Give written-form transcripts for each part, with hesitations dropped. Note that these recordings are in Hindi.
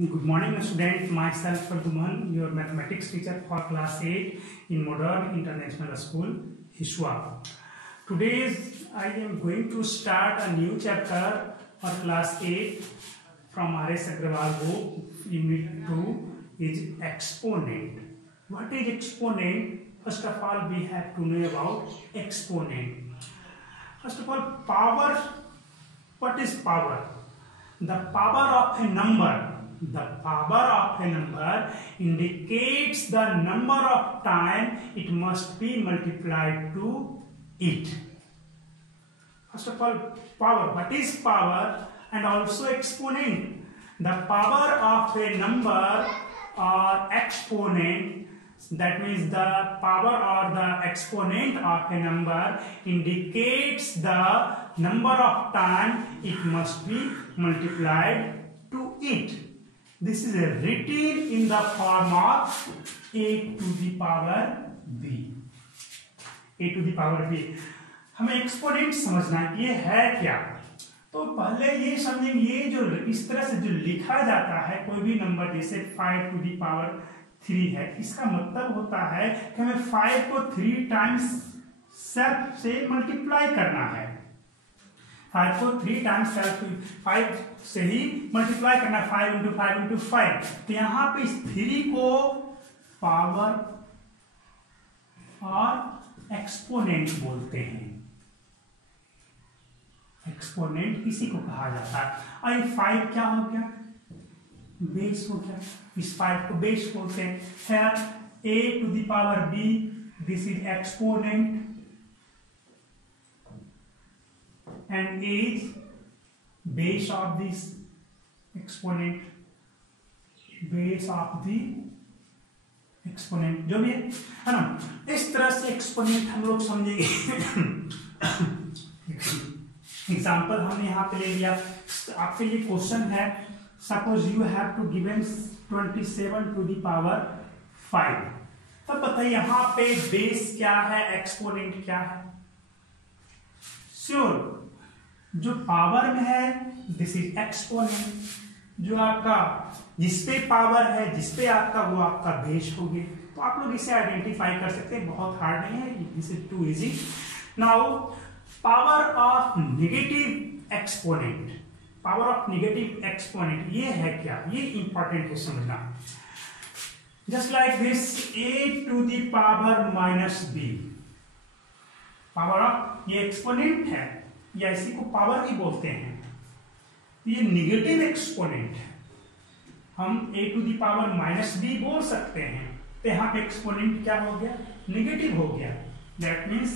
Good morning, student. Myself, Pradyuman, your mathematics teacher for class 8 in Modern International School, Hishwa. Today, I am going to start a new chapter for class 8 from R.S. Agrawal book. Unit 2 is exponent. What is exponent? First of all, we have to know about exponent. First of all, power. What is power? The power of a number. The power of a number indicates the number of time it must be multiplied to it. First of all, power. What is power? And also exponent. The power of a number or exponent, that means the power or the exponent of a number indicates the number of time it must be multiplied to it. This is written in the form of a to the power b. a to the power b. हमें एक्सपोनेंट समझना है ये है क्या। तो पहले ये समझेंगे, ये जो इस तरह से जो लिखा जाता है कोई भी नंबर, जैसे 5 to the power 3 है, इसका मतलब होता है कि हमें 5 को 3 टाइम्स सेल्फ से मल्टीप्लाई करना है। 5 को 3 टाइम्स सेल्फ 5 से ही मल्टीप्लाई करना, 5 into 5 into 5। तो यहाँ पे इस 3 को पावर और एक्सपोनेंट बोलते हैं। एक्सपोनेंट इसी को कहा जाता है। और 5 क्या हो गया? बेस हो गया। इस 5 को बेस बोलते हैं। Here a to the power b, this is exponent and is base of this exponent, base of the exponent, जो भी है ना। इस तरह से एक्सपोनेंट हम लोग समझेंगे। एग्जाम्पल हमने यहाँ पे ले लिया। आपके लिए क्वेश्चन है, suppose you have to given 27 to the power 5। तब बताइए यहाँ पे बेस क्या है, एक्सपोनेंट क्या है? श्योर, जो पावर में है दिस इज एक्सपोनेंट। जो आपका जिसपे पावर है, जिसपे आपका, वो आपका बेस हो गया। तो आप लोग इसे आइडेंटिफाई कर सकते हैं, बहुत हार्ड नहीं है, this is too easy. Now power of negative exponent. Power of negative exponent ये है क्या? ये इंपॉर्टेंट है समझना। Just like this a to the power minus b। Power of, ये एक्सपोनेंट है या इसी को पावर भी बोलते हैं। ये नेगेटिव एक्सपोनेंट हम a to the power minus b बोल सकते हैं। तो यहाँ पे एक्सपोनेंट क्या हो गया? नेगेटिव हो गया। That means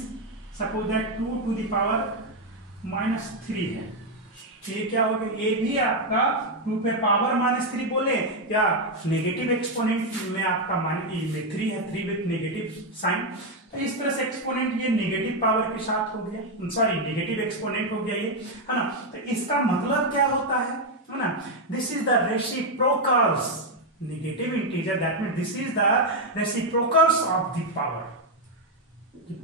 suppose that 2 to the power minus 3 है। ये क्या हो गया? ये भी आपका 2 पे पावर -3 बोले क्या? नेगेटिव एक्सपोनेंट में आपका मान 3 है, 3 विथ नेगेटिव साइन। तो इस तरह से एक्सपोनेंट ये नेगेटिव पावर के साथ हो गया, सॉरी नेगेटिव एक्सपोनेंट हो गया ये, है ना। तो इसका मतलब क्या होता है ना? This is the reciprocals negative integer, that means this is the reciprocals of the power.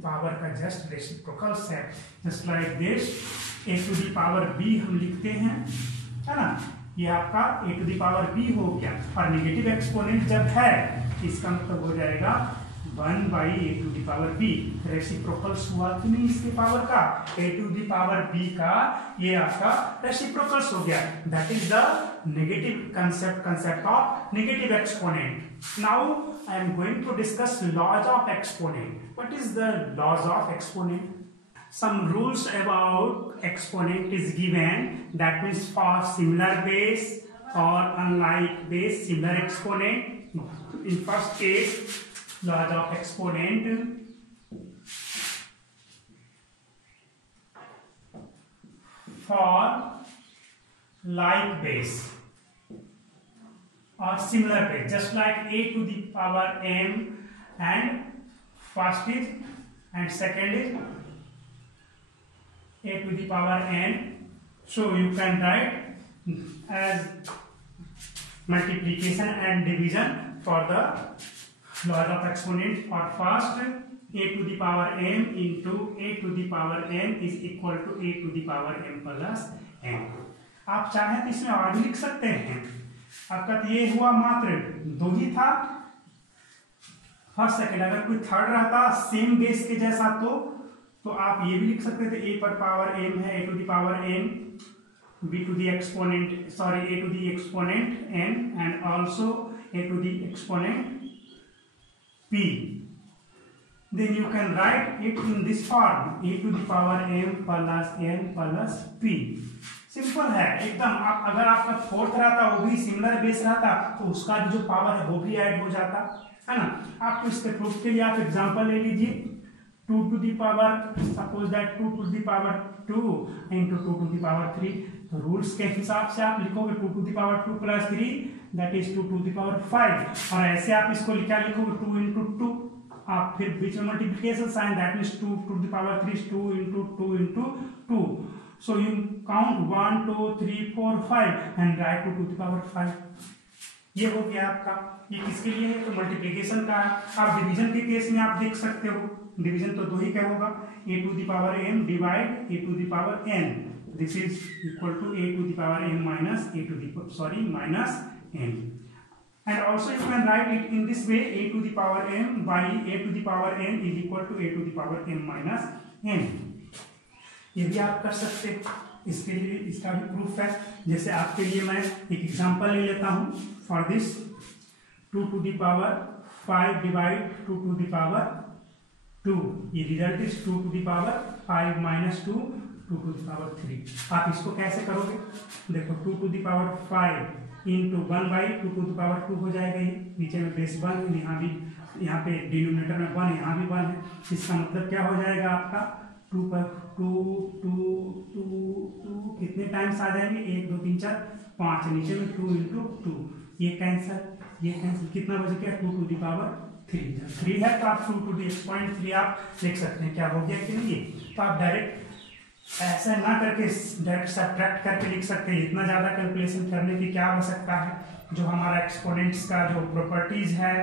Power का जस्ट रेसिप्रोकल्स है। Just like this a to the power b हम लिखते हैं, है ना। ये आपका a to the power b हो गया। और नेगेटिव एक्सपोनेंट जब है इसका मतलब हो जाएगा 1 by a to the power b। Reciprocals हुआ कि नहीं इसके पावर का? a to the power b का ये आपका रेसिप्रोकल्स हो गया। That is the negative concept of negative exponent. Now I am going to discuss laws of exponent. What is the laws of exponent? Some rules about exponent is given. That means for similar base or unlike base, similar exponent. In first case, laws of exponent. For like base or similar base, just like a to the power m, and first is and second is a to the power n. So you can write as multiplication and division for the laws of exponent. For first, a to the power m into a to the power n is equal to a to the power m plus n. आप चाहें तो इसमें और भी लिख सकते हैं, आपका तो ये हुआ मात्र 2 ही था, फर्स्ट सेकंड। अगर कोई थर्ड रहता सेम बेस के जैसा तो आप ये भी लिख सकते थे a पर पावर m है, a to the power n, b to the exponent sorry a to the exponent n and also a to the exponent p। Then you can write it in this form, a to the power m plus n plus p। Simple है एकदम। आप अगर आपका फोर्थ रहता वो भी सिमिलर बेस रहता तो उसका भी जो पावर है वो भी ऐड हो जाता है ना। आपको इसके प्रूफ के लिए आप एग्जांपल ले लीजिए, 2 to the power, suppose that 2 to the power 2 into 2 to the power 3। तो रूल्स के हिसाब से आप लिखोगे 2 to the power 2 plus 3 that is 2 to the power 5। और ऐसे आप इसको क्या लिखोगे 2 into 2, आप फिर बीच में multiplication sign that means 2 to the power 3 2 into 2 into 2। So you count 1 2 3 4 5 and right 2 to the power 5। ये हो गया आपका। ये किसके लिए है तो मल्टीप्लिकेशन का। आप डिवीजन के केस में आप देख सकते हो, डिवीजन तो 2 ही क्या होगा, a to the power m divide a to the power n, this is equal to a to the power m minus a to the minus n। And also you can write it in this way, a to the power m by a to the power n is equal to a to the power m minus n। ये भी आप कर सकते हो। इसके लिए इसका भी प्रूफ है। जैसे आपके लिए मैं एक एग्जांपल ले लेता हूं for this, 2 to the power 5 divide 2 to the power 2, ये result is 2 to the power 5 minus 2 2 to the power 3। आप इसको कैसे करोगे, देखो 2 to the power 5 into 1 by 2 to the power 2 हो जाएगा। ये नीचे में बेस 1, यहाँ पे डिनोमिनेटर में 1, यहाँ भी 1 है। इसका मतलब क्या हो जाएगा आपका 2 पर 2 2 2 2 कितने टाइम्स आ जाएंगे, 1 2 3 4 5, नीचे में 2 into 2, ये कैंसिल कितना बच गया 2 to the power 3। जब 3 है तो आप 2 to the exponent 3 आप लिख सकते हैं। क्या हो गया कि नहीं, तो आप डायरेक्ट ऐसा ना करके डायरेक्ट सब्ट्रैक्ट करके लिख सकते हैं। इतना ज्यादा कैलकुलेशन करने की क्या आवश्यकता है। जो हमारा एक्सपोनेंट्स का जो प्रॉपर्टीज है,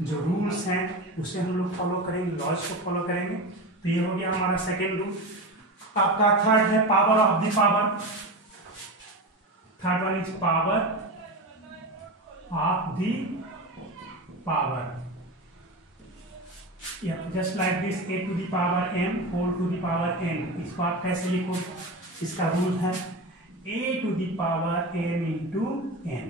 जो रूल्स हैं, उसे हम लोग फॉलो करेंगे, लॉज को फॉलो करेंगे। तो ये हो गया हमारा सेकेंड रूल। आपका थर्ड है power of the power. Third one is power of the power, just like this a to the power m whole to the power n। इसको आप कैसे लिखो, इसका रूल है a to the power n into n।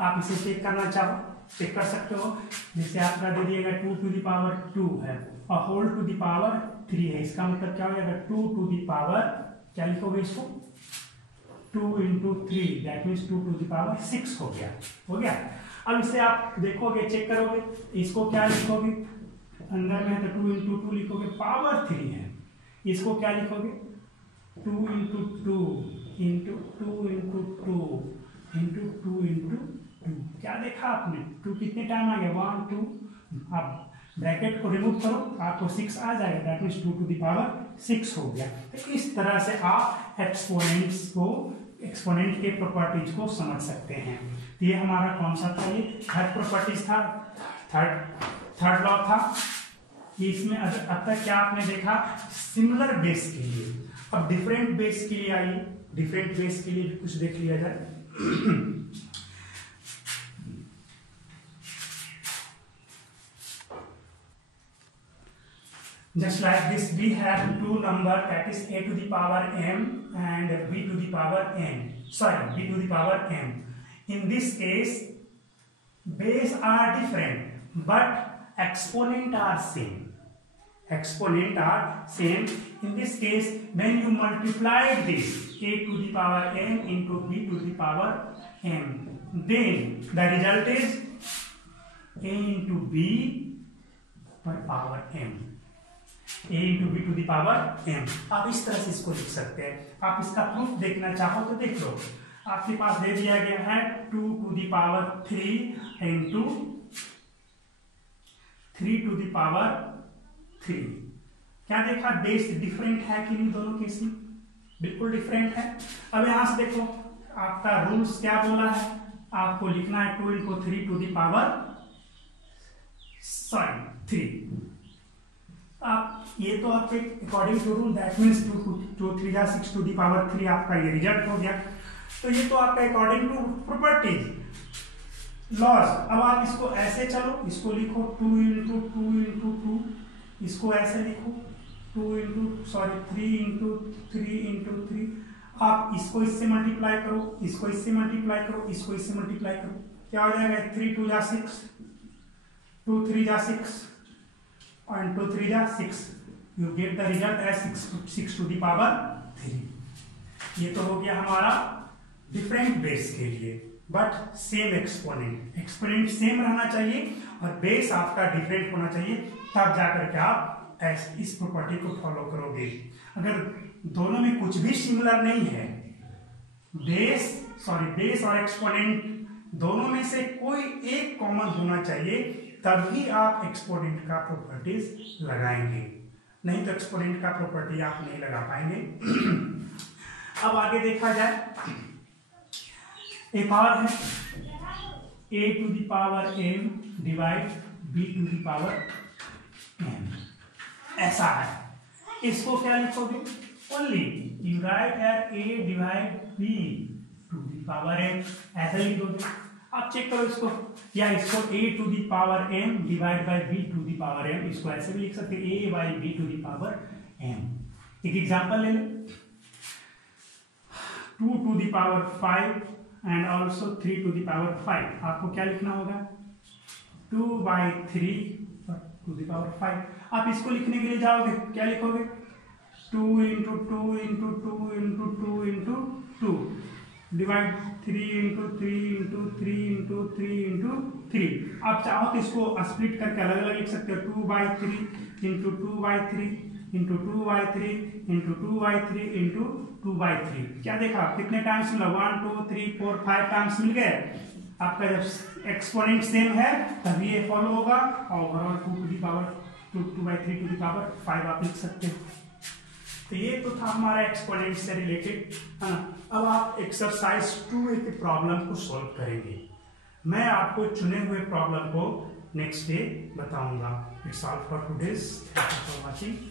आप इसे चेक करना चाहो चेक कर सकते हो। जैसे आपका दे दिएगा 2 to the power 2 है और होल टू द पावर 3 है। इसका मतलब क्या हो जाएगा 2 to the power, क्या लिखोगे इसको 2 into 3 that means 2 to the power 6 हो गया। अब इसे आप देखोगे चेक करोगे, इसको क्या लिखोगे, अंदर में तो 2 into 2 लिखोगे, पावर 3 है। इसको क्या लिखोगे 2 into 2 into 2 into 2 into 2 into 2। क्या देखा आपने, 2 कितने टाइम आ गया 1 2, आप ब्रैकेट को रिमूव करो आपको 6 आ जाएगा, that means 2 to the power 6 हो गया। तो इस तरह से आप एक्सपोनेंट के प्रॉपर्टीज को समझ सकते हैं। तो ये हमारा कौन सा था, ये थर्ड प्रॉपर्टीज था, थर्ड लॉ था। इसमें अब तक क्या आपने देखा, सिमिलर बेस के लिए। अब डिफरेंट बेस के लिए आइए, डिफरेंट बेस के लिए भी कुछ देख लिया जाए। Just like this, we have two numbers, that is a to the power m and b to the power n. Sorry, b to the power m. In this case, base are different, but exponent are same. Exponent are same. In this case, when you multiply this a to the power n into b to the power m, then the result is a into b per power m. a into b to the power m। आप इस तरह से इसको लिख सकते हैं। आप इसका प्रूफ देखना चाहो तो देख लो, आपके पास दे दिया गया है 2 to the power 3 into 3 to the power 3। क्या देखा, बेस डिफरेंट है कि नहीं, दोनों केस में बिल्कुल डिफरेंट है। अब यहां से देखो आपका रूल्स क्या बोला है, आपको लिखना है 2 into 3 to the power 3। आप ये तो आपके according to rule that means 2 3 6 to the power 3 आपका ये रिजल्ट हो गया। तो ये तो आपका अकॉर्डिंग टू प्रॉपर्टीज लॉज। अब आप इसको ऐसे चलो, इसको लिखो 2 इंटू 2, इसको ऐसे लिखो 3 इंटू 3। आप इसको इससे मल्टीप्लाई करो, इसको इससे मल्टीप्लाई करो, इसको इससे मल्टीप्लाई करो, क्या हो जाएगा 3 2 जा 6, 2 3 जा 6 and 2 3 जा 6। You get the result as 6 to the power 3। ये तो हो गया हमारा डिफरेंट बेस के लिए, but same exponent. Exponent same रहना चाहिए और बेस आपका डिफरेंट होना चाहिए, तब जाकर के आप इस प्रॉपर्टी को फॉलो करोगे। अगर दोनों में कुछ भी सिमिलर नहीं है, बेस और एक्सपोनेंट दोनों में से कोई एक कॉमन होना चाहिए, तभी आप एक्सपोनेंट का प्रॉपर्टीज लगाएंगे, नहीं तो एक्सपोनेंट का प्रॉपर्टी आप नहीं लगा पाएंगे। अब आगे देखा जाए, एक और है a to the power m divide b to the power m, ऐसा है। इसको क्या लिखोगे, only you write at a divide b to the power m, ऐसा लिख दोगे। आप चेक करो इसको, या इसको a to the power m divide by b to the power m, इसको ऐसे भी लिख सकते हैं a by b to the power m। एक एग्जांपल ले लें, 2 to the power 5 and also 3 to the power 5। आपको क्या लिखना होगा, 2 by 3 to the power 5। आप इसको लिखने के लिए जाओगे, क्या लिखोगे, 2 into 2 into 2 into 2 into 2 divide 3 into 3 into 3 into 3 into 3। आप चाहो तो इसको स्प्लिट करके अलग अलग लिख सकते हो, 2 by 3 into 2 by 3 into 2 by 3 into 2 by 3 into 2 by 3। क्या देखा, कितने टाइम्स मिला, 1 2 3 4 5 टाइम्स मिल गए। आपका जब एक्सपोनेंट सेम है तभी ये फॉलो होगा, और overall 2 to the power 2 by 3 to the power 5 आप लिख सकते हो। तो ये तो था हमारा एक्सपोनेंट से रिलेटेड, है ना। अब आप एक्सरसाइज 2A के प्रॉब्लम को सॉल्व करेंगे। मैं आपको चुने हुए प्रॉब्लम को नेक्स्ट डे बताऊंगा। It's all for today's, thank you for watching.